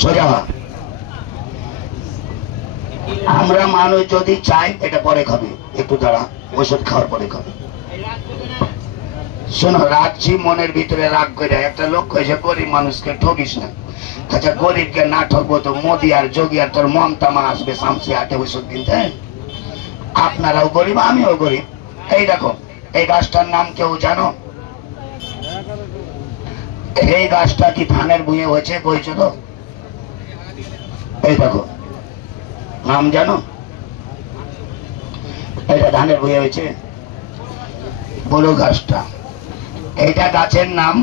সোজা হ। আমরা মানুষ যদি চাই এটা পরে খাবে, একটু দাঁড়া, ওষুধ খাওয়ার পরে খাবে। শোনো, রাখছি মনের ভিতরে রাগ করে, একটা লক্ষ্য হয়েছে গরিব মানুষকে ঠকিস না। আচ্ছা, গরিবকে না ঠকবো তো মোদি আর যোগী আর তোর মমতামা আসবে শামসি হাটে ওষুধ কিনতে। আপনারাও গরিব, আমিও গরিব। এই দেখো, এই গাছটার নাম কেউ জানো? এই গাছটা কি ধানের ভুঁয়ে হয়েছে? বলছো তো? এই দেখো, নাম জানো? এটা ধানের ভুঁয়ে হয়েছে, বড় গাছটা। এইটা গাছের নাম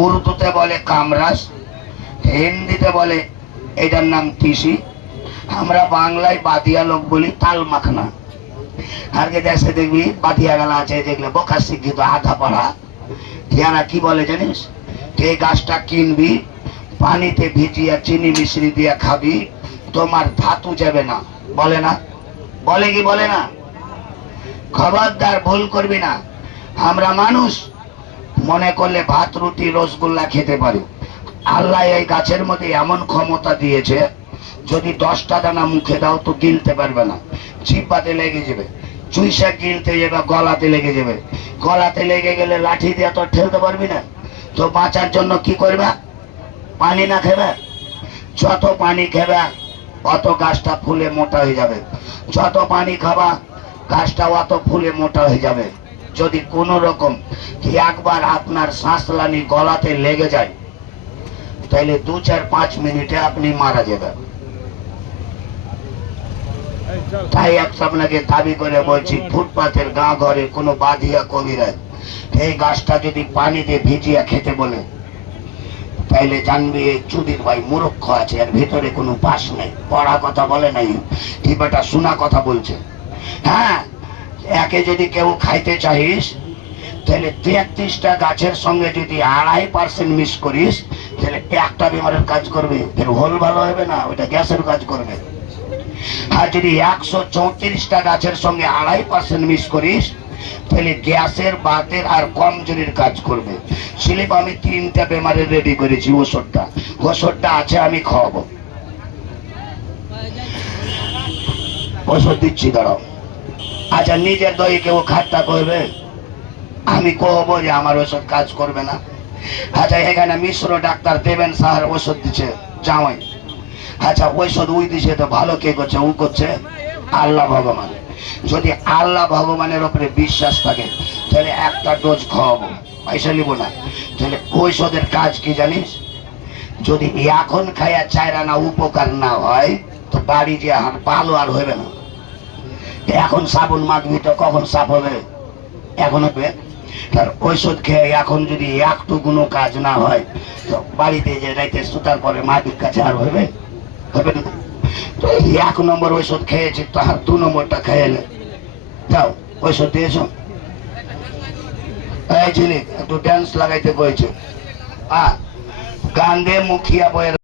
উর্দুতে বলে কামরাস, হিন্দিতে বলে এটার নাম তিসি, আমরা বাংলায় বাদিয়া লোক বলি তাল মাখনা। আর কে দেশে দেখবি বাদিয়া গালা আছে, যেগুলো বোকা শিক্ষিত আধা পড়া, ইয়ারা কি বলে জানিস? এই গাছটা কিনবি, পানিতে ভিজিয়ে চিনি মিশ্রি দিয়ে খাবি, তোমার ধাতু যাবে না। বলে না? বলে কি বলে না? খবরদার ভুল করবি না। আমরা মানুষ মনে করলে ভাত রুটি রসগোল্লা খেতে পারি। আল্লাহ এই গাছের মধ্যে এমন ক্ষমতা দিয়েছে, যদি 10টা দানা মুখে দাও তো গিলতে পারবে না, চিপাতে লেগে যাবে। চুই শাক গিলতে যাবে, গলাতে লেগে যাবে। গলাতে লেগে গেলে লাঠি দিয়ে তো ঠেলতে পারবি না। তো বাঁচার জন্য কি করবে? পানি না খেবে? যত পানি খেবে অত গাছটা ফুলে মোটা হয়ে যাবে। যত পানি খাবা গাছটা অত ফুলে মোটা হয়ে যাবে। যদি কোনো রকম একবার আপনার শ্বাসলানি গলাতে লেগে যায়, তাহলে 2-4-5 মিনিটে আপনি মারা যাবেন। তাই আপনাকে দাবি করে বলছি, ফুটপাতের গা ঘরে কোনো বাধিয়া কবিরাজ এই গাছটা যদি পানিতে ভিজিয়ে খেতে বলে, তাইলে জানবি এই চুদির ভাই মূর্খ আছে, এর ভিতরে কোনো পাস নেই, পড়া কথা বলে নাই, কি বেটা শোনা কথা বলছে। হ্যাঁ, একে যদি কেউ খাইতে চাইস, তাহলে 33টা গাছের সঙ্গে যদি 2.5% মিক্স করিস, তাহলে একটা বিমারের কাজ করবে, এর হোল ভালো হবে না, ওইটা গ্যাসের কাজ করবে। আর যদি 134টা গাছের সঙ্গে 2.5% মিক্স করিস, তাহলে গ্যাসের, বাতের আর কমজোরির কাজ করবে। স্লিপ আমি 3টা বেমারের রেডি করেছি, ওষুধটা আছে, আমি খাওয়াবো। ওষুধ দিচ্ছি, দাঁড়াও। আচ্ছা, নিজের দই কেউ খাট্টা করবে? আমি কহবো যে আমার ওষুধ কাজ করবে না? আচ্ছা, এখানে মিশ্র ডাক্তার দেবেন সাহার ওষুধ দিচ্ছে জামাই। আচ্ছা, ওষুধ উই দিছে তো ভালো কে করছে? ও করছে আল্লাহ ভগবান। যদি আল্লাহ ভগবানের উপরে বিশ্বাস থাকে, তাহলে একটা ডোজ খাওয়াবো, পয়সা নিব না। তাহলে ঔষধের কাজ কি জানিস? যদি এখন খাইয়া 4 আনা উপকার না হয়, তো বাড়ি যে ভালো আর হবে না। এখন সাবুন মাখবি তো কখন সাফ হবে? এখন হবে। তার ঔষধ খেয়ে এখন যদি একটু কোনো কাজ না হয়, তো বাড়িতে যে রাইতে সুতার পরে মাটির কাছে আর হবে? হবে না। তো 1 নম্বর ঔষধ খেয়েছি, তো আর 2 নম্বরটা খেয়ে যাও। ঔষধ দিয়েছ? এই ঝিলিক একটু ড্যান্স লাগাইতে কয়েছে। গান্ধে মুখিয়া বইয়ের